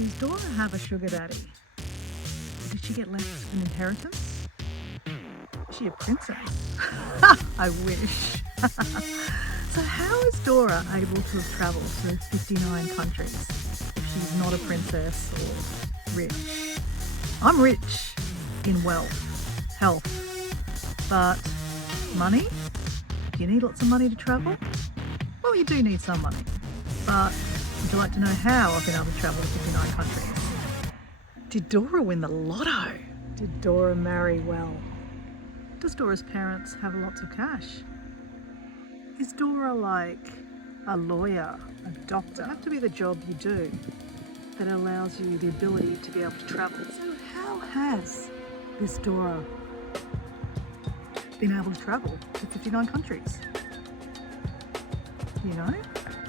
Does Dora have a sugar daddy? Did she get left an inheritance? Is she a princess? I wish. So how is Dora able to have travelled to 59 countries if she's not a princess or rich? I'm rich in wealth, health, but money? Do you need lots of money to travel? Well, you do need some money, but would you like to know how I've been able to travel to 59 countries? Did Dora win the lotto? Did Dora marry well? Does Dora's parents have lots of cash? Is Dora like a lawyer, a doctor? Does it have to be the job you do that allows you the ability to be able to travel? So how has this Dora been able to travel to 59 countries? You know?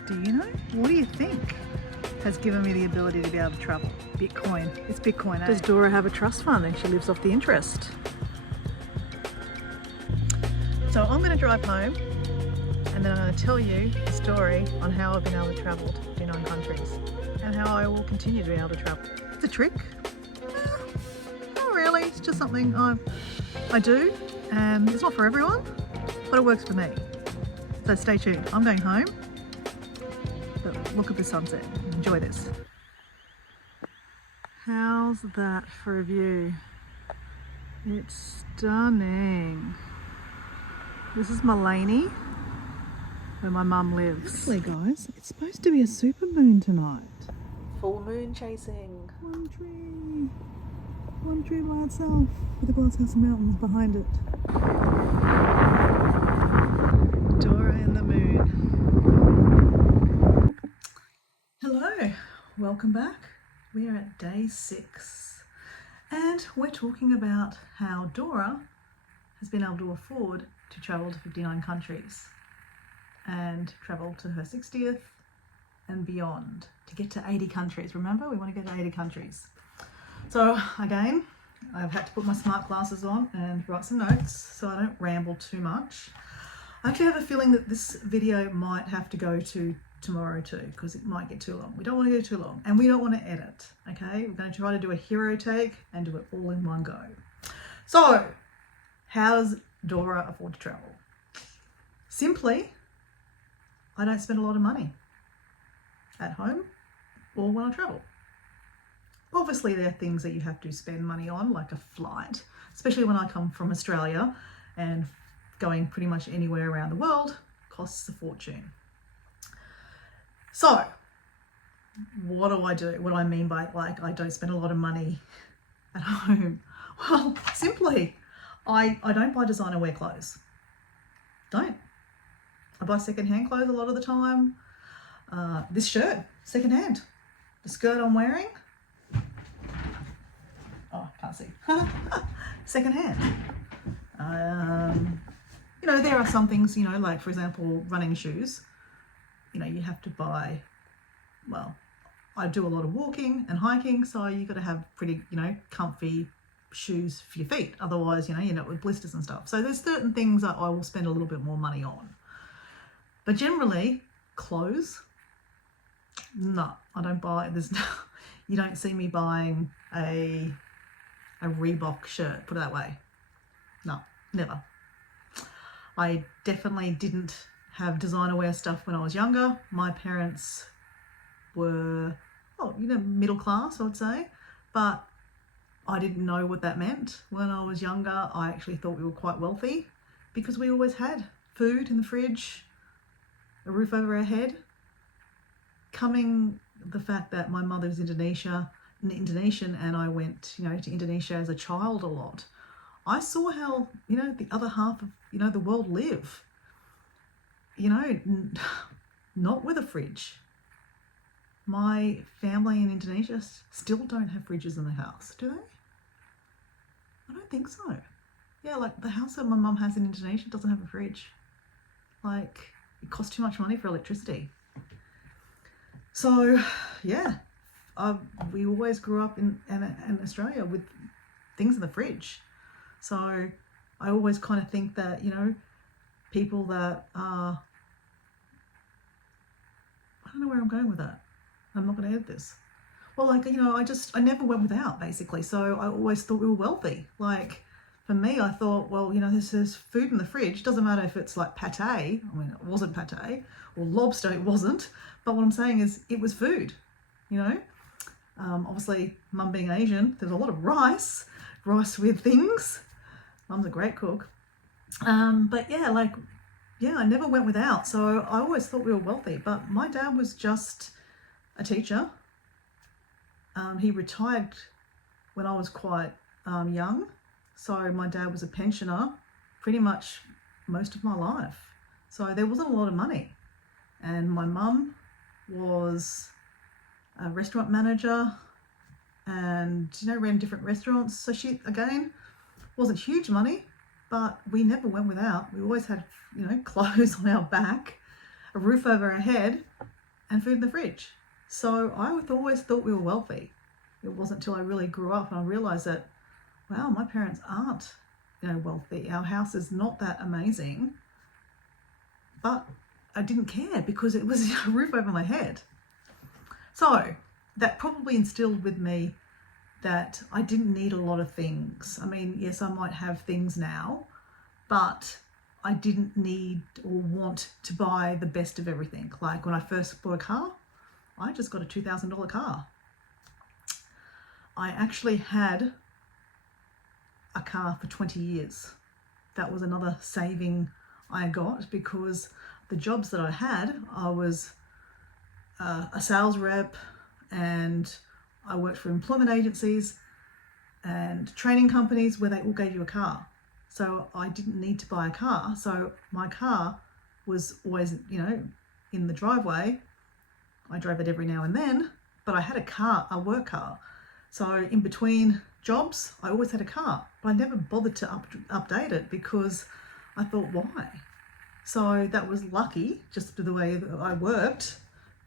Do you know? What do you think has given me the ability to be able to travel? Bitcoin. It's Bitcoin, eh? Does Dora have a trust fund and she lives off the interest? So I'm going to drive home and then I'm going to tell you the story on how I've been able to travel to 59 countries and how I will continue to be able to travel. It's a trick. Not really. It's just something I do, and it's not for everyone, but it works for me. So stay tuned. I'm going home, but look at the sunset. Enjoy this. How's that for a view? It's stunning. This is Mullaney, where my mum lives. Actually, guys, it's supposed to be a super moon tonight. Full moon chasing. One tree by itself, with the glasshouse mountains behind it. Dora and the moon. Hello, welcome back. We are at day 6, and we're talking about how Dora has been able to afford to travel to 59 countries and travel to her 60th and beyond to get to 80 countries. Remember, we want to get to 80 countries. So again, I've had to put my smart glasses on and write some notes so I don't ramble too much. I actually have a feeling that this video might have to go to tomorrow too, because it might get too long. We don't want to go too long, and we don't want to edit, okay? We're going to try to do a hero take and do it all in one go. So, how does Dora afford to travel? Simply, I don't spend a lot of money at home or when I travel. Obviously, there are things that you have to spend money on, like a flight, especially when I come from Australia, and going pretty much anywhere around the world costs a fortune. So, what do I do? What do I mean by, like, I don't spend a lot of money at home? Well, simply, I don't buy designer wear clothes. Don't. I buy secondhand clothes a lot of the time. This shirt, secondhand. The skirt I'm wearing, oh, can't see. Secondhand. You know, there are some things, you know, like for example, running shoes. You know, you have to buy, well, I do a lot of walking and hiking, so you got to have pretty, you know, comfy shoes for your feet. Otherwise, you know, you end up with blisters and stuff. So there's certain things that I will spend a little bit more money on. But generally, clothes, no, I don't buy. You don't see me buying a Reebok shirt, put it that way. No, never. I definitely didn't have designer wear stuff when I was younger. My parents were, oh, you know, middle class, I would say, but I didn't know what that meant. When I was younger, I actually thought we were quite wealthy because we always had food in the fridge, a roof over our head. The fact that my mother was Indonesian, and I went, you know, to Indonesia as a child a lot. I saw how, you know, the other half of, you know, the world live. You know, not with a fridge. My family in Indonesia still don't have fridges in the house, do they? I don't think so. Yeah, like the house that my mum has in Indonesia doesn't have a fridge. Like, it costs too much money for electricity. So, yeah, we always grew up in Australia with things in the fridge. So I always kind of think that, you know, people that are, I don't know where I'm going with that. I'm not going to edit this. Well, like, you know, I never went without, basically. So I always thought we were wealthy. Like, for me, I thought, well, you know, there's food in the fridge. Doesn't matter if it's like pate. I mean, it wasn't pate, or lobster, it wasn't. But what I'm saying is it was food, you know. Obviously, mum being Asian, there's a lot of rice with things. Mum's a great cook. But yeah, like, yeah, I never went without. So I always thought we were wealthy. But my dad was just a teacher. He retired when I was quite young. So my dad was a pensioner pretty much most of my life. So there wasn't a lot of money. And my mum was a restaurant manager and, you know, ran different restaurants. So she, again, wasn't huge money, but we never went without. We always had, you know, clothes on our back, a roof over our head, and food in the fridge. So I always thought we were wealthy. It wasn't until I really grew up and I realized that, wow, my parents aren't, you know, wealthy. Our house is not that amazing, but I didn't care because it was a roof over my head. So that probably instilled with me that I didn't need a lot of things. I mean, yes, I might have things now, but I didn't need or want to buy the best of everything. Like when I first bought a car, I just got a $2,000 car. I actually had a car for 20 years. That was another saving I got because the jobs that I had, I was a sales rep and I worked for employment agencies and training companies where they all gave you a car. So I didn't need to buy a car. So my car was always, you know, in the driveway. I drove it every now and then, but I had a car, a work car. So in between jobs, I always had a car, but I never bothered to update it because I thought, why? So that was lucky, just the way that I worked,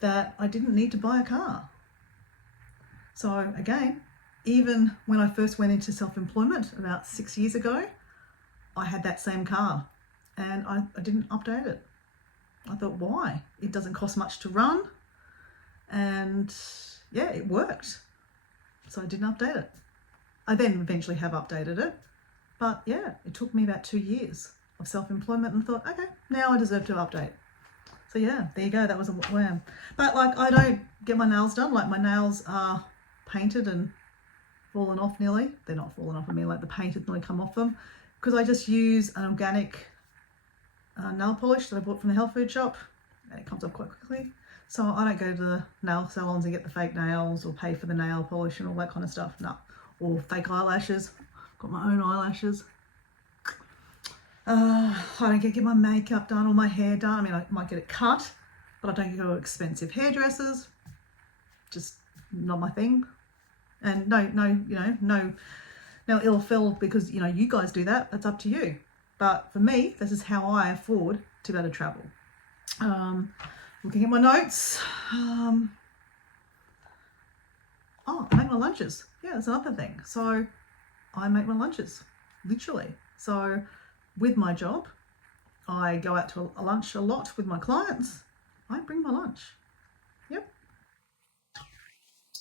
that I didn't need to buy a car. So again, even when I first went into self-employment about 6 years ago, I had that same car and I didn't update it. I thought, why? It doesn't cost much to run. And yeah, it worked. So I didn't update it. I then eventually have updated it. But yeah, it took me about 2 years of self-employment and thought, okay, now I deserve to update. So yeah, there you go. That was a wham. But like, I don't get my nails done. Like my nails are painted and fallen off nearly. They're not fallen off. I mean, like the paint has nearly come off them because I just use an organic nail polish that I bought from the health food shop and it comes off quite quickly. So I don't go to the nail salons and get the fake nails or pay for the nail polish and all that kind of stuff. No. Or fake eyelashes. Got my own eyelashes. I don't get my makeup done or my hair done. I mean, I might get it cut, but I don't go to expensive hairdressers. Just not my thing. And no ill feel because, you know, you guys do that. That's up to you. But for me, this is how I afford to be able to travel. Looking at my notes. I make my lunches. Yeah, that's another thing. So I make my lunches, literally. So with my job, I go out to a lunch a lot with my clients. I bring my lunch. Yep.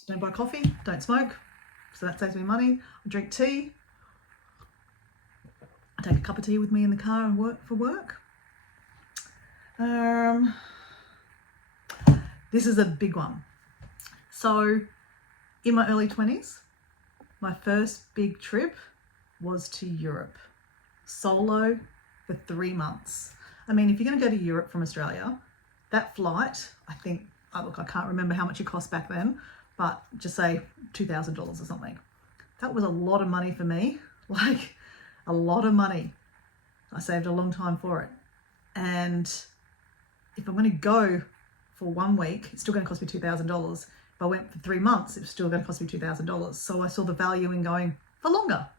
Don't buy coffee, don't smoke. So that saves me money. I drink tea. I take a cup of tea with me in the car and work for work. This is a big one. So in my early 20s, my first big trip was to Europe, solo for 3 months. I mean, if you're going to go to Europe from Australia, that flight, I think, look, I can't remember how much it cost back then, but just say $2,000 or something. That was a lot of money for me, like a lot of money. I saved a long time for it. And if I'm going to go for 1 week, it's still going to cost me $2,000. If I went for 3 months, it's still going to cost me $2,000. So I saw the value in going for longer.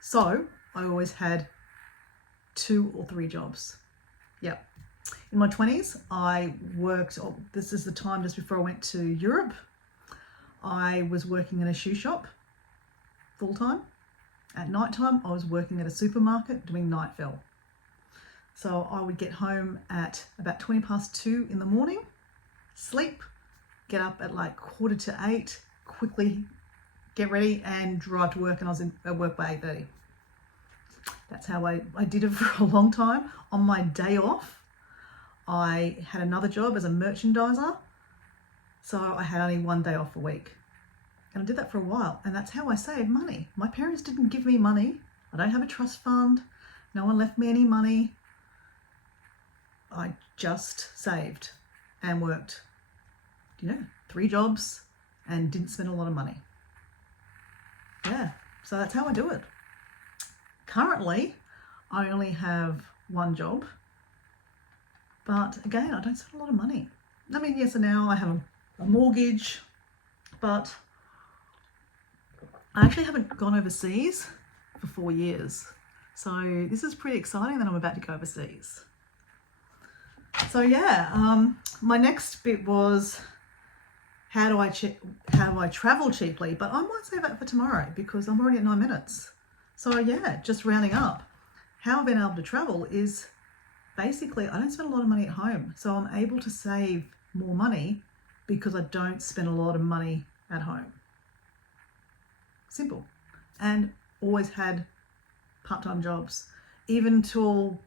So I always had 2 or 3 jobs. Yep. In my 20s, I worked, this is the time just before I went to Europe. I was working in a shoe shop full time. At night time, I was working at a supermarket doing night fill. So I would get home at about 2:20 in the morning, sleep, get up at like 7:45, quickly get ready and drive to work, and I was at work by 8:30. That's how I did it for a long time. On my day off, I had another job as a merchandiser, so I had only one day off a week. And I did that for a while, and that's how I saved money. My parents didn't give me money. I don't have a trust fund. No one left me any money. I just saved and worked, 3 jobs and didn't spend a lot of money. Yeah, so that's how I do it. Currently, I only have one job, but again, I don't spend a lot of money. I mean, yes, and now I have a mortgage, but I actually haven't gone overseas for 4 years. So this is pretty exciting that I'm about to go overseas. So yeah, my next bit was how do I travel cheaply? But I might save that for tomorrow because I'm already at 9 minutes. So yeah, just rounding up, how I've been able to travel is basically I don't spend a lot of money at home. So I'm able to save more money because I don't spend a lot of money at home. Simple. And always had part-time jobs. Even till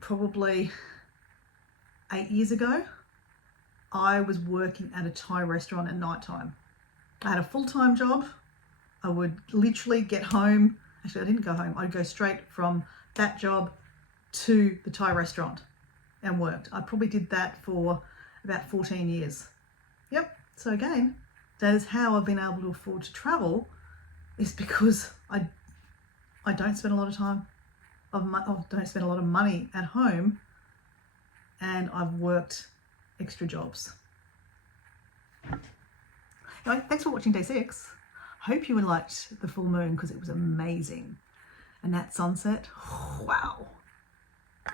probably 8 years ago, I was working at a Thai restaurant at night time. I had a full-time job. I would literally get home. Actually, I didn't go home. I'd go straight from that job to the Thai restaurant and worked. I probably did that for about 14 years. Yep. So again, that is how I've been able to afford to travel, is because I don't spend a lot of time, I don't spend a lot of money at home, and I've worked extra jobs. Anyway, thanks for watching day 6. Hope you liked the full moon because it was amazing. And that sunset, wow.